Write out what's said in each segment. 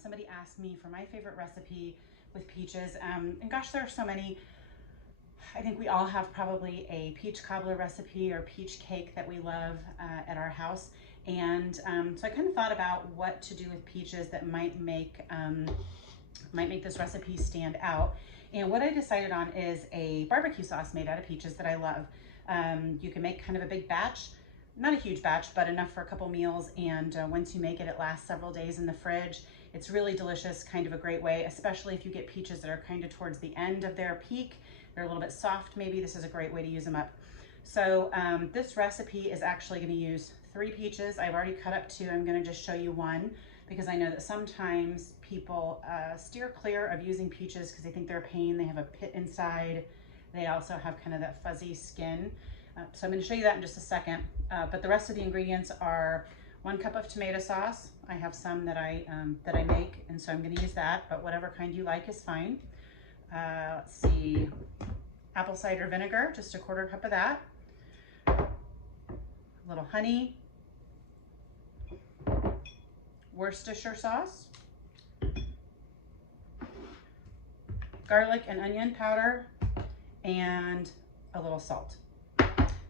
Somebody asked me for my favorite recipe with peaches, and gosh, there are so many. I think we all have probably a peach cobbler recipe or peach cake that we love at our house. And so I kind of thought about what to do with peaches that might make this recipe stand out. And what I decided on is a barbecue sauce made out of peaches that I love. You can make kind of a big batch, not a huge batch, but enough for a couple meals. And once you make it, it lasts several days in the fridge. It's really delicious, kind of a great way, especially if you get peaches that are kind of towards the end of their peak. They're a little bit soft, maybe. This is a great way to use them up. So this recipe is actually going to use 3 peaches. I've already cut up 2. I'm going to just show you one because I know that sometimes people steer clear of using peaches because they think they're a pain. They have a pit inside. They also have kind of that fuzzy skin. So I'm going to show you that in just a second. But the rest of the ingredients are 1 cup of tomato sauce. I have some that I make, and so I'm going to use that, but whatever kind you like is fine. Let's see, apple cider vinegar, just a 1/4 cup of that. A little honey, Worcestershire sauce, garlic and onion powder, and a little salt.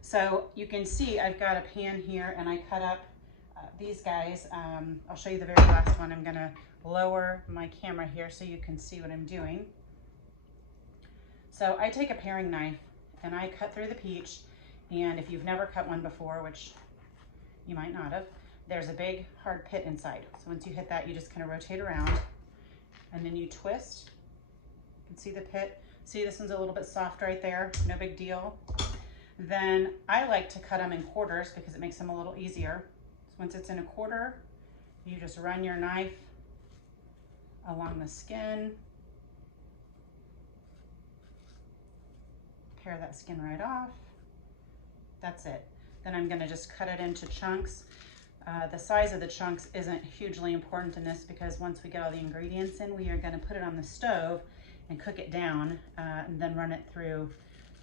So you can see I've got a pan here and I cut up these guys. I'll show you the very last one. I'm gonna lower my camera here so you can see what I'm doing. So I take a paring knife and I cut through the peach, and if you've never cut one before, which you might not have, there's a big hard pit inside. So once you hit that, you just kind of rotate around and then you twist. You can see the pit. See, this one's a little bit soft right there, no big deal. Then I like to cut them in quarters because it makes them a little easier. So once it's in a quarter, you just run your knife along the skin, tear that skin right off. That's it. Then I'm gonna just cut it into chunks. The size of the chunks isn't hugely important in this because once we get all the ingredients in, we are gonna put it on the stove and cook it down and then run it through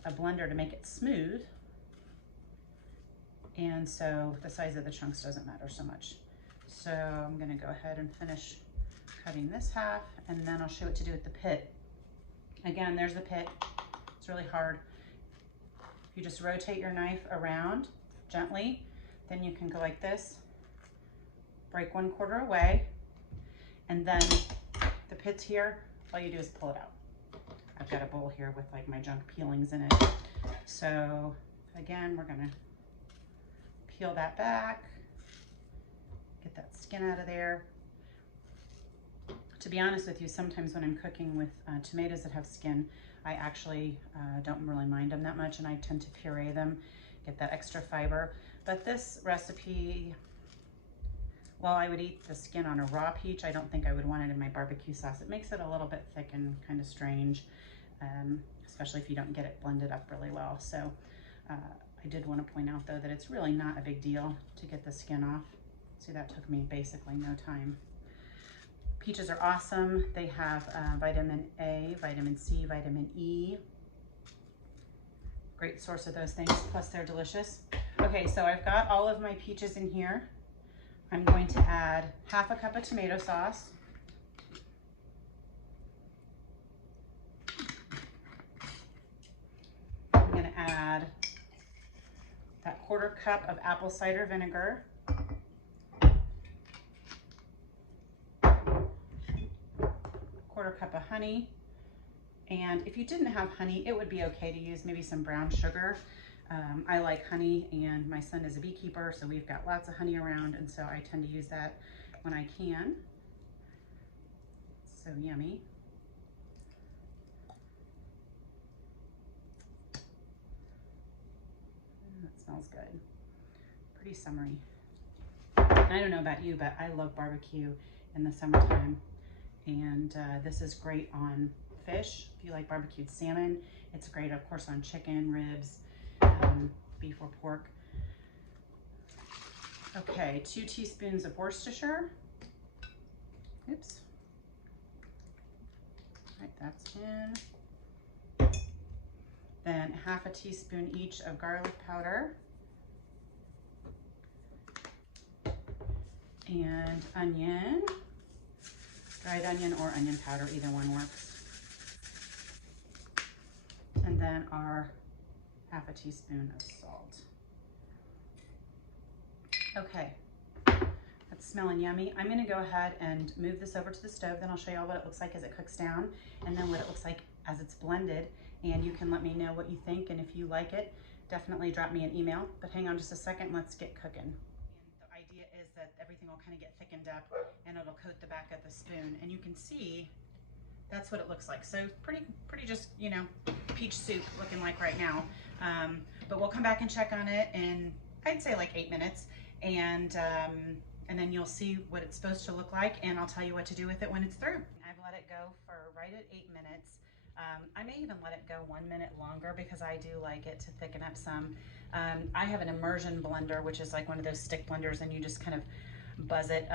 a blender to make it smooth. And so the size of the chunks doesn't matter so much. So I'm gonna go ahead and finish cutting this half, and then I'll show you what to do with the pit. Again, there's the pit. It's really hard. You just rotate your knife around gently, then you can go like this, break 1/4 away, and then the pit's here, all you do is pull it out. I've got a bowl here with like my junk peelings in it. So again, we're gonna peel that back, get that skin out of there. To be honest with you, sometimes when I'm cooking with tomatoes that have skin, I actually don't really mind them that much, and I tend to puree them, get that extra fiber. But this recipe, well, I would eat the skin on a raw peach. I don't think I would want it in my barbecue sauce. It makes it a little bit thick and kind of strange, especially if you don't get it blended up really well. So I did want to point out though that it's really not a big deal to get the skin off. See, that took me basically no time. Peaches are awesome. They have vitamin A, vitamin C, vitamin E. Great source of those things, plus they're delicious. Okay, so I've got all of my peaches in here. I'm going to add 1/2 cup of tomato sauce. I'm gonna add that 1/4 cup of apple cider vinegar. 1/4 cup of honey. And if you didn't have honey, it would be okay to use maybe some brown sugar. I like honey, and my son is a beekeeper, so we've got lots of honey around, and so I tend to use that when I can. So yummy. That smells good. Pretty summery. And I don't know about you, but I love barbecue in the summertime. And this is great on fish. If you like barbecued salmon, it's great, of course, on chicken, ribs, beef or pork. Okay, 2 teaspoons of Worcestershire. Oops. All right, that's in. Then 1/2 teaspoon each of garlic powder. And onion. dried onion or onion powder, either one works. And then our half a teaspoon of salt. Okay, that's smelling yummy. I'm gonna go ahead and move this over to the stove, then I'll show you all what it looks like as it cooks down, and then what it looks like as it's blended. And you can let me know what you think, and if you like it, definitely drop me an email. But hang on just a second, let's get cooking. And the idea is that everything will kind of get thickened up and it'll coat the back of the spoon. And you can see that's what it looks like. So pretty just, you know, peach soup looking like right now. But we'll come back and check on it in, I'd say like 8 minutes. And then you'll see what it's supposed to look like, and I'll tell you what to do with it when it's through. I've let it go for right at 8 minutes. I may even let it go 1 minute longer because I do like it to thicken up some. I have an immersion blender, which is like one of those stick blenders, and you just kind of buzz it.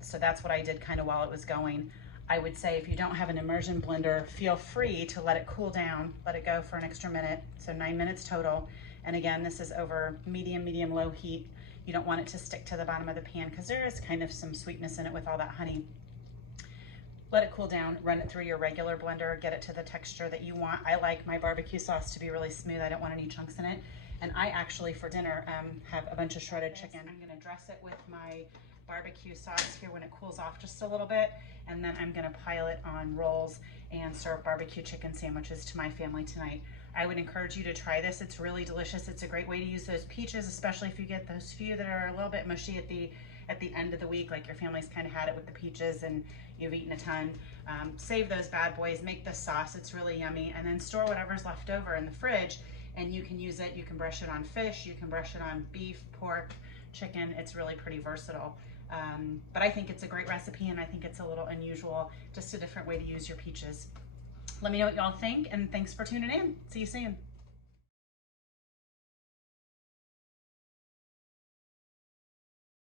So that's what I did kind of while it was going. I would say if you don't have an immersion blender, feel free to let it cool down, let it go for an extra minute. So 9 minutes total. And again, this is over medium, low heat. You don't want it to stick to the bottom of the pan because there is kind of some sweetness in it with all that honey. Let it cool down, run it through your regular blender, get it to the texture that you want. I like my barbecue sauce to be really smooth. I don't want any chunks in it. And I actually, for dinner, have a bunch of shredded chicken. I'm gonna dress it with my barbecue sauce here when it cools off just a little bit. And then I'm gonna pile it on rolls and serve barbecue chicken sandwiches to my family tonight. I would encourage you to try this. It's really delicious. It's a great way to use those peaches, especially if you get those few that are a little bit mushy at the end of the week, like your family's kind of had it with the peaches and you've eaten a ton. Save those bad boys, make the sauce. It's really yummy. And then store whatever's left over in the fridge and you can use it. You can brush it on fish, you can brush it on beef, pork, chicken. It's really pretty versatile. But I think it's a great recipe and I think it's a little unusual, just a different way to use your peaches. Let me know what y'all think, and thanks for tuning in. See you soon.